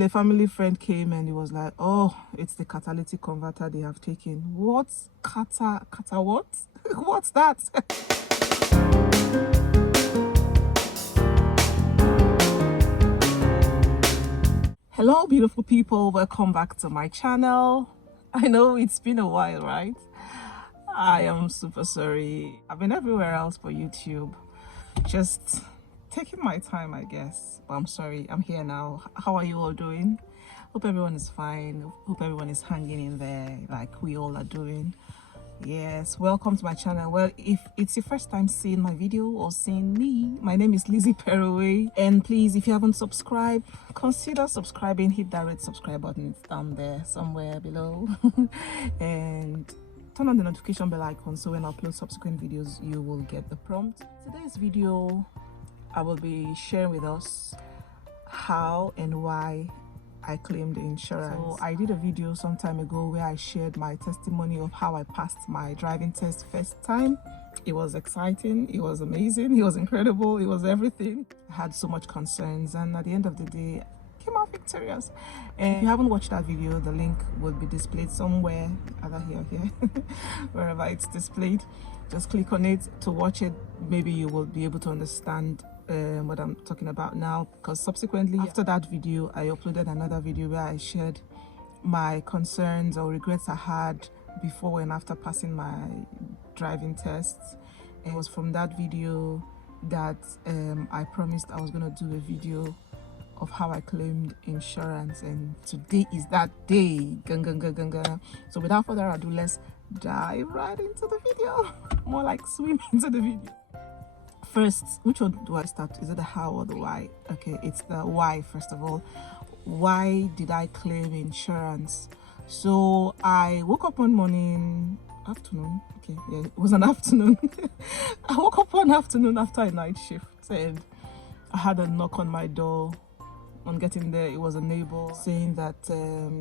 A family friend came and he was like, oh, it's the catalytic converter they have taken. What? Kata what? What's that? Hello beautiful people, welcome back to my channel. I know it's been a while, right? I am super sorry. I've been everywhere else for YouTube, just taking my time, I guess, but I'm sorry, I'm here now. How are you all doing? Hope everyone is fine. Hope everyone is hanging in there like we all are doing. Yes, welcome to my channel. Well, if it's your first time seeing my video or seeing me, my name is LiQWYD, and please, if you haven't subscribed, consider subscribing. Hit that red subscribe button, it's down there somewhere below. And turn on the notification bell icon so when I upload subsequent videos you will get the prompt. Today's video I will be sharing with us how and why I claimed insurance. So I did a video some time ago where I shared my testimony of how I passed my driving test first time. It was exciting, it was amazing, it was incredible, it was everything. I had so much concerns, and at the end of the day came out victorious. And if you haven't watched that video, the link will be displayed somewhere, either here or here, wherever it's displayed. Just click on it to watch it. Maybe you will be able to understand what I'm talking about now, because subsequently after that video I uploaded another video where I shared my concerns or regrets I had before and after passing my driving tests. And it was from that video that I promised I was going to do a video of how I claimed insurance, and today is that day. So without further ado, let's dive right into the video. More like swim into the video. First, which one do I start? Is it the how or the why? Okay, it's the why. First of all, why did I claim insurance? So I woke up one afternoon, okay, yeah, it was an afternoon. I woke up one afternoon after a night shift, and I had a knock on my door. On getting there, it was a neighbor saying that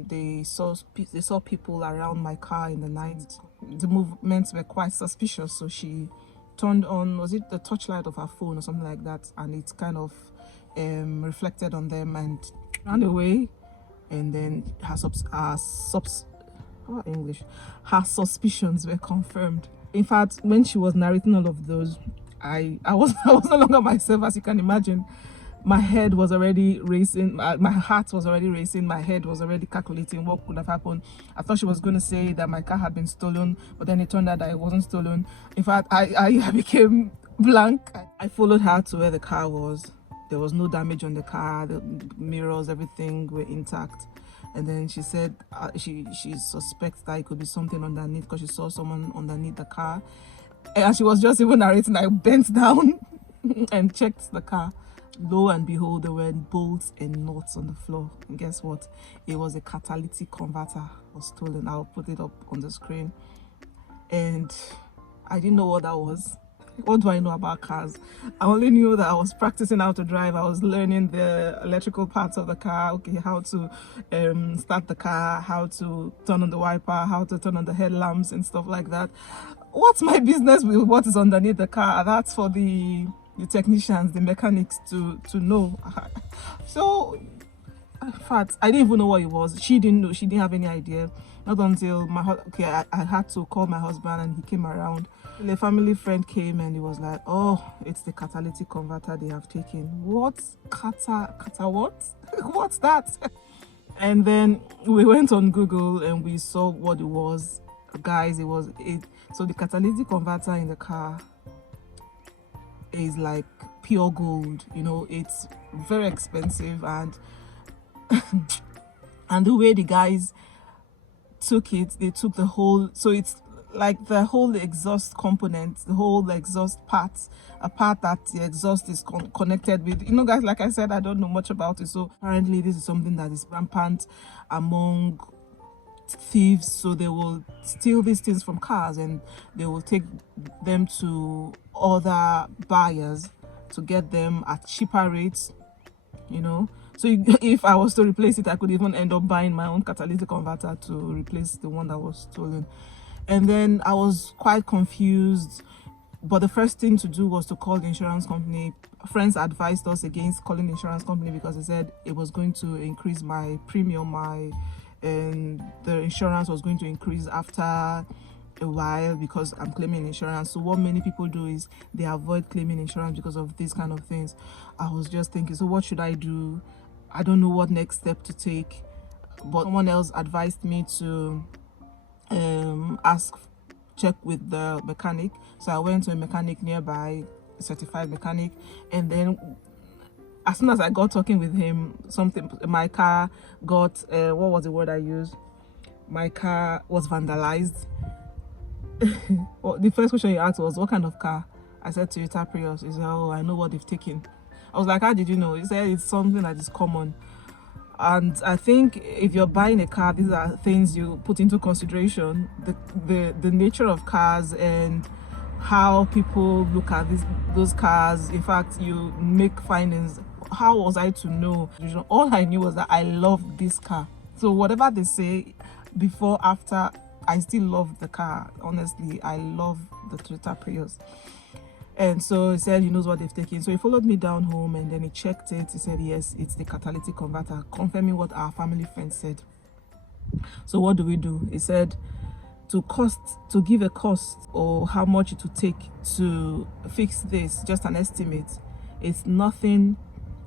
they saw people around my car in the night. The movements were quite suspicious, so she turned on, was it the touchlight of her phone or something like that, and it kind of reflected on them and ran away. And then her suspicions were confirmed. In fact, when she was narrating all of those, I was no longer myself, as you can imagine. My head was already racing, my heart was already racing, my head was already calculating what could have happened. I thought she was going to say that my car had been stolen, but then it turned out that it wasn't stolen. In fact, I became blank. I followed her to where the car was. There was no damage on the car, the mirrors, everything were intact. And then she said she suspects that it could be something underneath because she saw someone underneath the car. And she was just even narrating. I bent down and checked the car. Lo and behold, there were bolts and nuts on the floor. And guess what? It was a catalytic converter was stolen. I'll put it up on the screen. And I didn't know what that was. What do I know about cars? I only knew that I was practicing how to drive. I was learning the electrical parts of the car. Okay, how to start the car, how to turn on the wiper, how to turn on the headlamps and stuff like that. What's my business with what is underneath the car? That's for the technicians, the mechanics to know. So in fact, I didn't even know what it was. She didn't know. She didn't have any idea. Not until I had to call my husband and he came around. A family friend came and he was like, oh, it's the catalytic converter they have taken. What? Kata what? What's that? And then we went on Google and we saw what it was. Guys, so the catalytic converter in the car is like pure gold, you know. It's very expensive, and and the way the guys took it, they took the whole, so it's like the whole exhaust component, the whole exhaust part, a part that the exhaust is connected with, you know. Guys, like I said, I don't know much about it, so apparently this is something that is rampant among thieves. So they will steal these things from cars and they will take them to other buyers to get them at cheaper rates, you know. So if I was to replace it, I could even end up buying my own catalytic converter to replace the one that was stolen. And then I was quite confused. But the first thing to do was to call the insurance company. Friends advised us against calling the insurance company because they said it was going to increase my premium, and the insurance was going to increase after a while because I'm claiming insurance. So what many people do is they avoid claiming insurance because of these kind of things. I was just thinking, so what should I do? I don't know what next step to take. But someone else advised me to check with the mechanic. So I went to a mechanic nearby, a certified mechanic, and then as soon as I got talking with him, my car got what was the word I used? My car was vandalized. Well, the first question he asked was, what kind of car? I said Toyota Prius. He said, oh, I know what they've taken. I was like, how did you know? He said it's something that is common. And I think if you're buying a car, these are things you put into consideration: the nature of cars and how people look at those cars. In fact, you make findings. How was I to know? All I knew was that I loved this car. So whatever they say, before, after, I still love the car. Honestly, I love the Toyota Prius. And so he said he knows what they've taken. So he followed me down home and then he checked it. He said, yes, it's the catalytic converter, confirming what our family friend said. So what do? He said to give a cost or how much it would take to fix this, just an estimate. It's nothing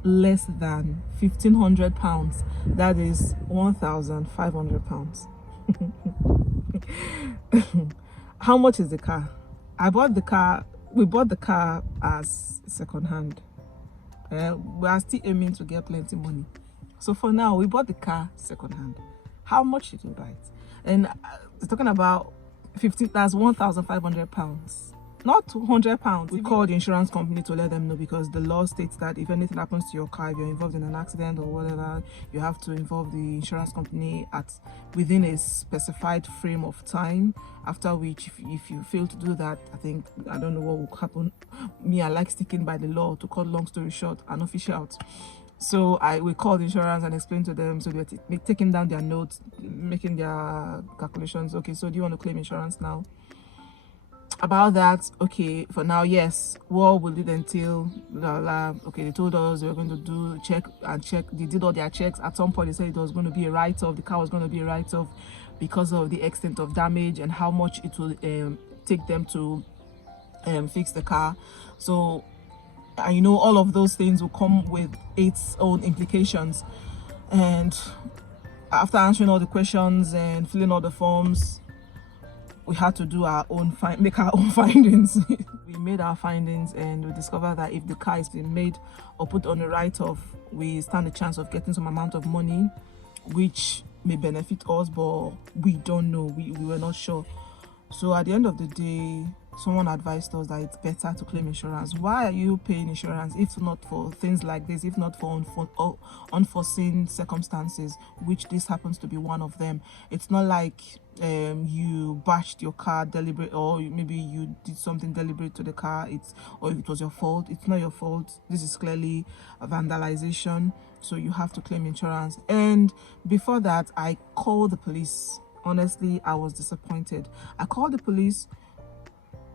less than £1,500. That is £1,500. How much is the car? We bought the car as second-hand. We are still aiming to get plenty money. So for now, we bought the car second-hand. How much did we buy it? And talking about 15, that's £1,500. Not £200. We called the insurance company to let them know, because the law states that if anything happens to your car, if you're involved in an accident or whatever, you have to involve the insurance company within a specified frame of time, after which if you fail to do that, I don't know what will happen. I like sticking by the law. To cut long story short, an official out. So we called insurance and explained to them. So they're taking down their notes, making their calculations. Okay, so do you want to claim insurance now? About that, okay, for now, yes. What will it entail? Okay, they told us they were going to do check. They did all their checks. At some point they said it was going to be a write-off. The car was going to be a write-off because of the extent of damage and how much it will take them to fix the car. So all of those things will come with its own implications. And after answering all the questions and filling all the forms, we had to do make our own findings. We made our findings and we discovered that if the car is being made or put on a write-off, we stand a chance of getting some amount of money, which may benefit us, but we don't know. We were not sure. So at the end of the day, someone advised us that it's better to claim insurance. Why are you paying insurance if not for things like this, if not for unforeseen circumstances, which this happens to be one of them? It's not like you bashed your car deliberate, or maybe you did something deliberate to the car, or if it was your fault. It's not your fault. This is clearly a vandalization, so you have to claim insurance. And before that, I called the police. Honestly, I was disappointed. I called the police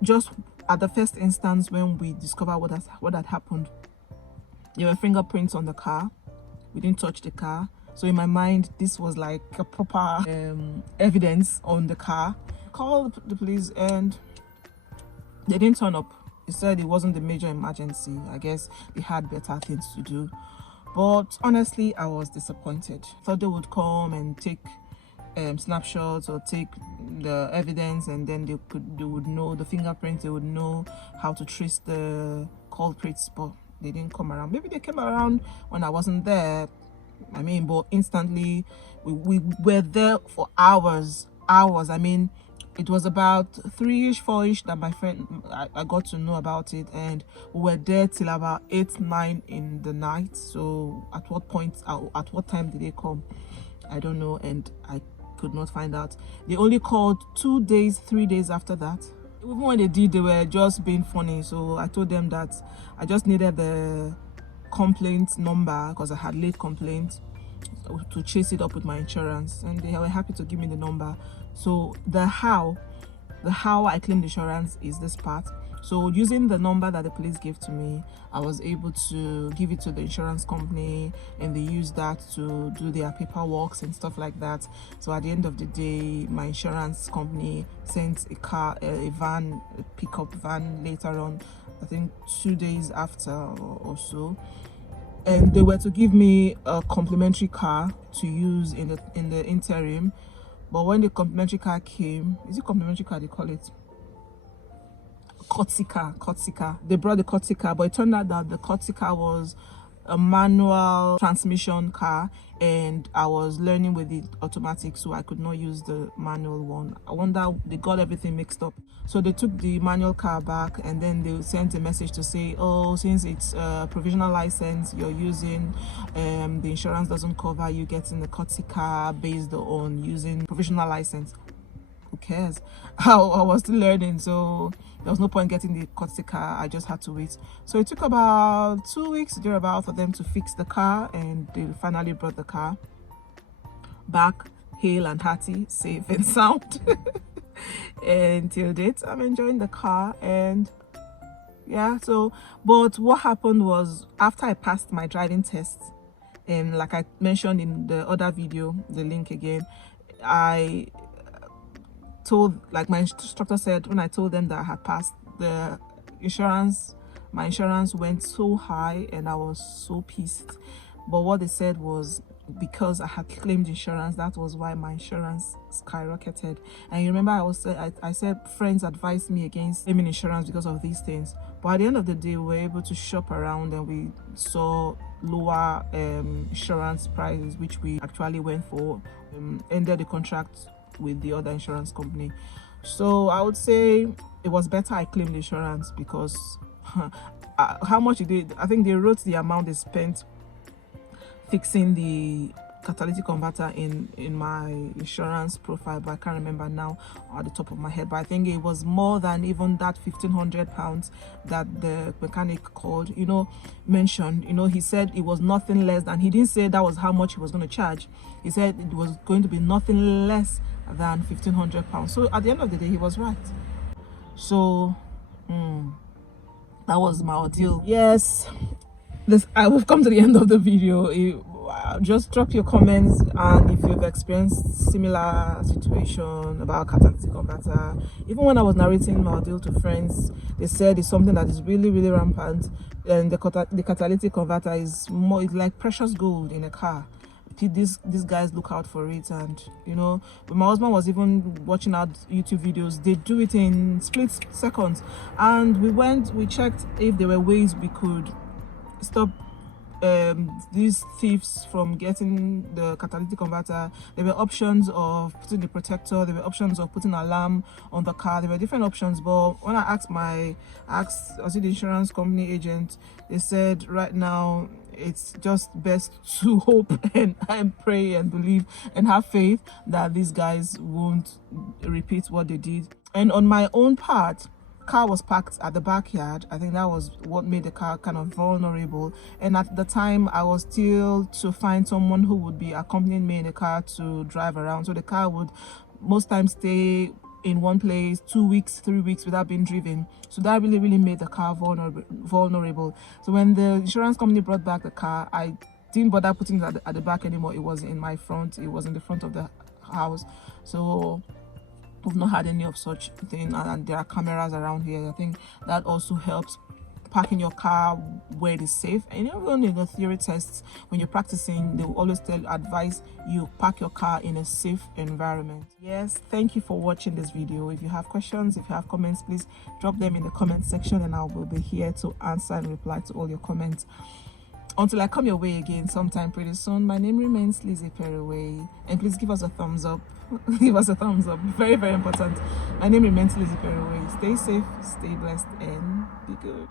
just at the first instance when we discovered what had happened. There were fingerprints on the car. We didn't touch the car. So in my mind, this was like a proper evidence on the car. I called the police and they didn't turn up. They said it wasn't the major emergency. I guess they had better things to do. But honestly, I was disappointed. Thought they would come and take snapshots or take the evidence, and then they would know the fingerprints. They would know how to trace the culprits, but they didn't come around. Maybe they came around when I wasn't there. But instantly we were there for hours. It was about 3ish, 4ish that my friend I got to know about it, and we were there till about 8, 9 in the night. So at what time did they come? I don't know, and I could not find out. They only called 2 days, 3 days after that. Even when they did, they were just being funny. So I told them that I just needed the complaint number because I had late complaint to chase it up with my insurance, and they were happy to give me the number. So the how The how I claimed insurance is this part. So using the number that the police gave to me, I was able to give it to the insurance company, and they used that to do their paperwork and stuff like that. So at the end of the day, my insurance company sent a pickup van later on, I think 2 days after or so, and they were to give me a complimentary car to use in the interim. But when the complimentary car came, is it complimentary car they call it? Courtesy car. They brought the courtesy car, but it turned out that the courtesy car was a manual transmission car, and I was learning with the automatic, so I could not use the manual one. I wonder they got everything mixed up. So they took the manual car back, and then they sent a message to say, oh, since it's a provisional license you're using, the insurance doesn't cover you getting the courtesy car based on using provisional license. Who cares? I was still learning, so there was no point getting the courtesy car. I just had to wait. So it took about 2 weeks thereabout for them to fix the car, and they finally brought the car back hale and hearty, safe and sound. And till date, I'm enjoying the car. And yeah, so but what happened was, after I passed my driving test, and like I mentioned in the other video, the link again, I told, like my instructor said, when I told them that I had passed, my insurance went so high, and I was so pissed. But what they said was, because I had claimed insurance, that was why my insurance skyrocketed. And you remember I said friends advised me against claiming insurance because of these things. But at the end of the day, we were able to shop around, and we saw lower insurance prices, which we actually went for, ended the contract with the other insurance company. So I would say it was better I claimed insurance, because how much it did, I think they wrote the amount they spent fixing the catalytic converter in my insurance profile, but I can't remember now at the top of my head. But I think it was more than even that £1,500 that the mechanic called, mentioned. He said it was nothing less than, he didn't say that was how much he was going to charge. He said it was going to be nothing less than £1,500. So at the end of the day, he was right. So that was my ordeal. Yes, I will come to the end of the video. Just drop your comments, and if you've experienced similar situation about catalytic converter. Even when I was narrating my ordeal to friends, they said it's something that is really, really rampant, and the catalytic converter is more, it's like precious gold in a car. These guys look out for it. And when my husband was even watching out YouTube videos, they do it in split seconds. And we checked if there were ways we could stop these thieves from getting the catalytic converter. There were options of putting the protector, there were options of putting an alarm on the car, there were different options. But when I asked the insurance company agent, they said right now it's just best to hope and pray and believe and have faith that these guys won't repeat what they did. And on my own part, car was parked at the backyard. I think that was what made the car kind of vulnerable. And at the time, I was still to find someone who would be accompanying me in the car to drive around. So the car would most times stay in one place 2 weeks, 3 weeks without being driven. So that really, really made the car vulnerable. So when the insurance company brought back the car, I didn't bother putting it at the back anymore. It was in my front. It was in the front of the house. So we've not had any of such thing, and there are cameras around here. I think that also helps parking your car where it is safe. And even in the theory tests, when you're practicing, they will always advise you park your car in a safe environment. Yes, thank you for watching this video. If you have questions, if you have comments, please drop them in the comment section, and I will be here to answer and reply to all your comments. Until I come your way again sometime pretty soon, my name remains Lizzie Perroway, and please give us a thumbs up. Give us a thumbs up, very, very important. My name remains Lizzie Perroway. Stay safe, stay blessed, and be good.